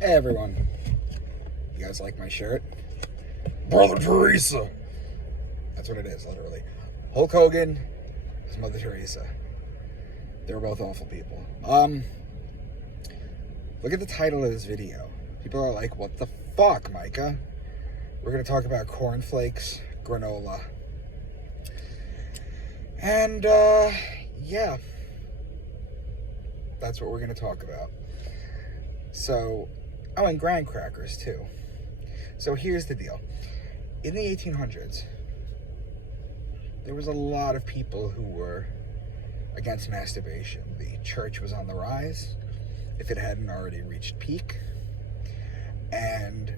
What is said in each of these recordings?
Hey everyone, you guys like my shirt? Brother Teresa! That's what it is, literally. Hulk Hogan is Mother Teresa. They were both awful people. Look at the title of this video. People are like, what the fuck, Micah? We're gonna talk about cornflakes, granola. And, yeah. That's what we're gonna talk about. So, oh, and graham crackers too. So here's the deal. In the 1800s, there was a lot of people who were against masturbation. The church was on the rise, if it hadn't already reached peak, and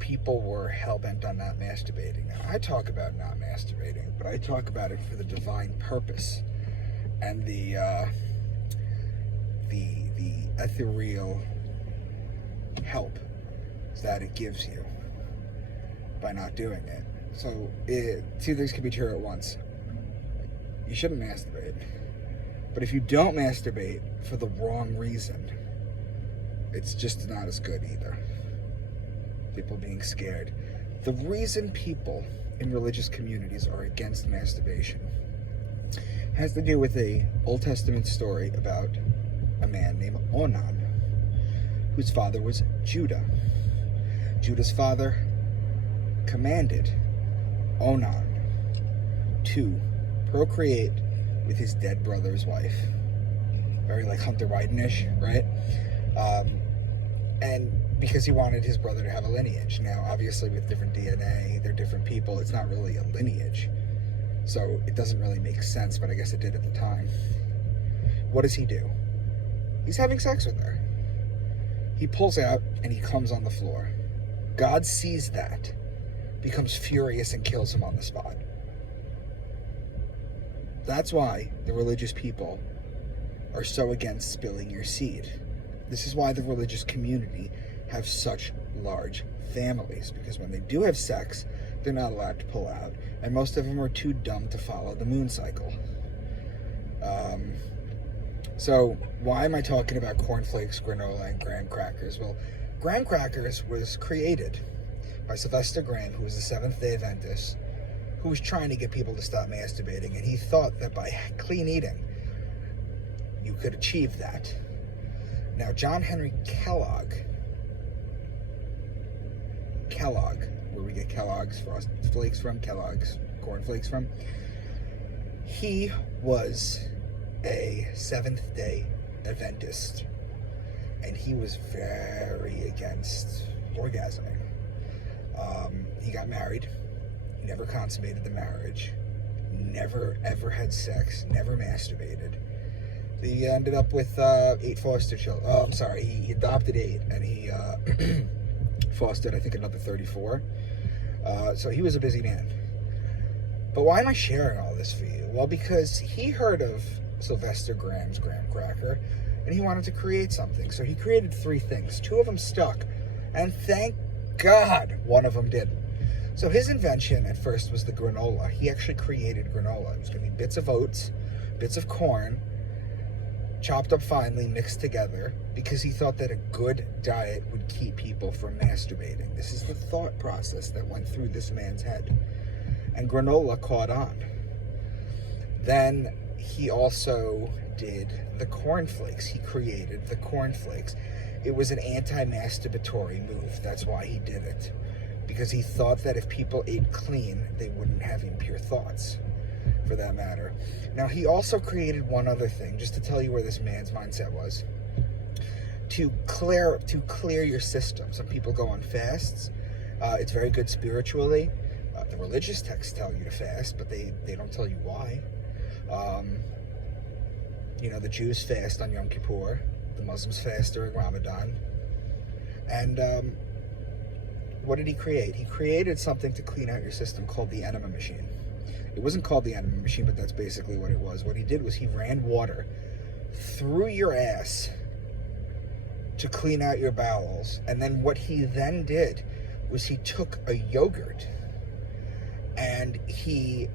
people were hell-bent on not masturbating. Now, I talk about not masturbating, but I talk about it for the divine purpose and the ethereal help that it gives you by not doing it. So two things can be true at once. You shouldn't masturbate, but if you don't masturbate for the wrong reason, it's just not as good either. People being scared. The reason people in religious communities are against masturbation has to do with a Old Testament story about a man named Onan, whose father was Judah. Judah's father commanded Onan to procreate with his dead brother's wife. Very like Hunter Biden-ish, right? And because he wanted his brother to have a lineage. Now, obviously with different DNA, they're different people, it's not really a lineage. So it doesn't really make sense, but I guess it did at the time. What does he do? He's having sex with her. He pulls out and he comes on the floor. God sees that, becomes furious and kills him on the spot. That's why the religious people are so against spilling your seed. This is why the religious community have such large families, because when they do have sex, they're not allowed to pull out, and most of them are too dumb to follow the moon cycle. So why am I talking about cornflakes, granola, and graham crackers? Well, graham crackers was created by Sylvester Graham, who was a Seventh-day Adventist, who was trying to get people to stop masturbating, and he thought that by clean eating, you could achieve that. Now, John Henry Kellogg, where we get Kellogg's Frosted Flakes from, Kellogg's cornflakes from, he was a Seventh-day Adventist, and he was very against orgasming. He got married, never consummated the marriage, never ever had sex, never masturbated. He ended up with 8 foster children. Oh, I'm sorry, he adopted 8, and he fostered, I think, another 34. So he was a busy man. But why am I sharing all this for you? Well, because he heard of Sylvester Graham's graham cracker, and he wanted to create something. So he created 3 things. 2 of them stuck, and thank God one of them didn't. So his invention at first was the granola. He actually created granola. It was going to be bits of oats, bits of corn, chopped up finely, mixed together, because he thought that a good diet would keep people from masturbating. This is the thought process that went through this man's head. And granola caught on. Then he also did the cornflakes. He created the cornflakes. It was an anti-masturbatory move. That's why he did it. Because he thought that if people ate clean, they wouldn't have impure thoughts, for that matter. Now, he also created one other thing, just to tell you where this man's mindset was. To clear your system. Some people go on fasts. It's very good spiritually. The religious texts tell you to fast, but they don't tell you why. The Jews fast on Yom Kippur. The Muslims fast during Ramadan. And what did he create? He created something to clean out your system called the enema machine. It wasn't called the enema machine, but that's basically what it was. What he did was he ran water through your ass to clean out your bowels. And then what he then did was he took a yogurt and he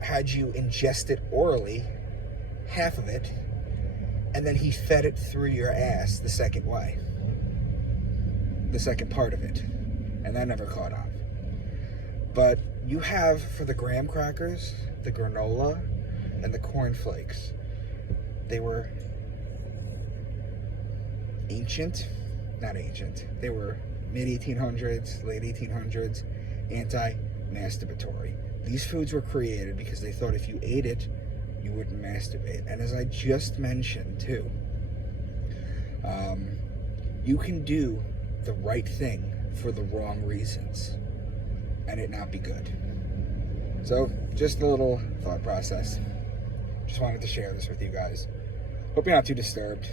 had you ingest it orally, half of it, and then he fed it through your ass the second way. the second part of it, and that never caught on. But you have, for the graham crackers, the granola, and the corn flakes, they were they were mid-1800s, late 1800s, anti-masturbatory. These foods were created because they thought if you ate it, you wouldn't masturbate. And as I just mentioned, too, you can do the right thing for the wrong reasons and it not be good. So, just a little thought process. Just wanted to share this with you guys. Hope you're not too disturbed.